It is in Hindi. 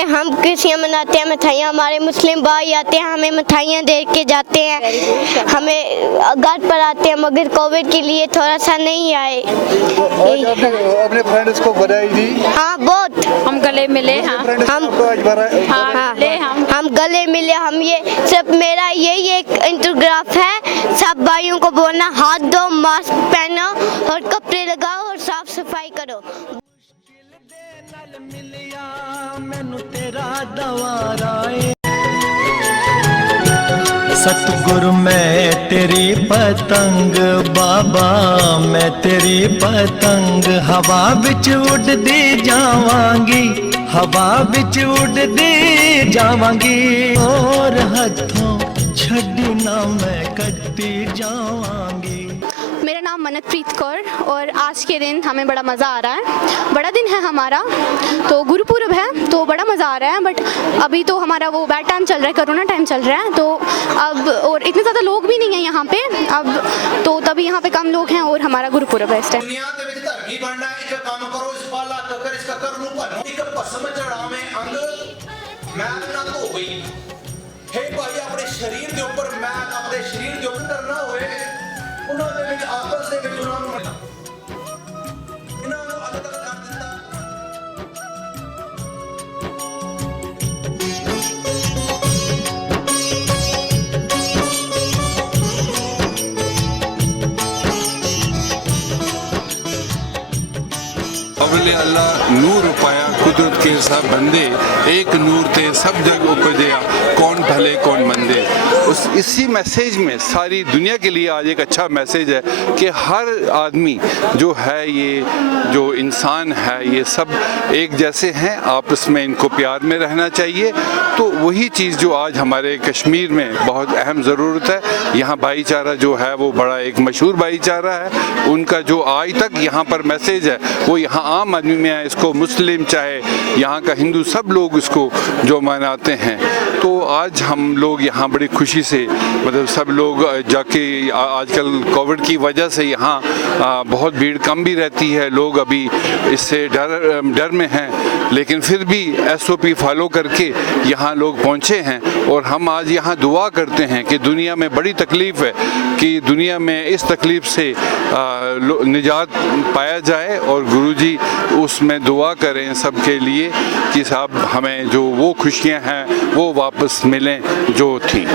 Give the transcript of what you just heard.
जैसे हम खुशियाँ मनाते हैं, मिठाइयाँ, हमारे मुस्लिम भाई आते हैं, हमें मिठाइयाँ दे के जाते हैं, हमें घर पर आते हैं, मगर कोविड के लिए थोड़ा सा नहीं आए। आज आपने अपने फ्रेंड्स को बधाई दी? हाँ, बहुत। हम गले मिले। हाँ, हम गले मिले। हम ये सिर्फ मेरा यही एक इंटरग्राफ है, सब भाइयों को बोलना हाथ दो, मास्क पहनो और कपड़े लगाओ और साफ सफाई करो। सतगुरु मैं तेरी पतंग, बाबा मैं तेरी पतंग, हवा विच उड़दी जावांगी, हवा विच उड़दी जावांगी, और हथों छड़ी ना मैं कट्टी जावांगी। मेरा नाम मनतप्रीत कौर और आज के दिन हमें बड़ा मज़ा आ रहा है। बड़ा दिन है हमारा, तो गुरुपुरब है तो बड़ा मज़ा आ रहा है। बट अभी तो हमारा वो बैड टाइम चल रहा है, कोरोना टाइम चल रहा है, तो अब और इतने ज़्यादा लोग भी नहीं हैं यहाँ पे अब, तो तभी यहाँ पे कम लोग हैं और हमारा गुरुपुरब है इस टाइम। शरीर के ऊपर मैल अपने शरीर के ऊपर करना होए, उन्होंने भी आपस में चुनाव मिला, इन्होंने अलग अलग कर दिता। अवले अल्लाह नूर पाया कुदरत के सब बंदे, एक नूर थे सब जग उपजया, कौन भले कौन मंदे। उस इसी मैसेज में सारी दुनिया के लिए आज एक अच्छा मैसेज है कि हर आदमी जो है, ये जो इंसान है, ये सब एक जैसे हैं, आपस में इनको प्यार में रहना चाहिए। तो वही चीज़ जो आज हमारे कश्मीर में बहुत अहम ज़रूरत है। यहाँ भाईचारा जो है वो बड़ा एक मशहूर भाईचारा है। उनका जो आज तक यहाँ पर मैसेज है वो यहाँ आम आदमी में है, इसको मुस्लिम चाहे यहाँ का हिंदू सब लोग इसको जो मनाते हैं। तो आज हम लोग यहाँ बड़ी खुशी से, मतलब सब लोग जाके, आजकल कोविड की वजह से यहाँ बहुत भीड़ कम भी रहती है, लोग अभी इससे डर में हैं, लेकिन फिर भी SOP फॉलो करके यहाँ लोग पहुँचे हैं। और हम आज यहाँ दुआ करते हैं कि दुनिया में बड़ी तकलीफ़ है, कि दुनिया में इस तकलीफ़ से निजात पाया जाए, और गुरुजी उसमें दुआ करें सबके लिए कि साहब हमें जो वो खुशियाँ हैं वो वापस मिलें जो थी।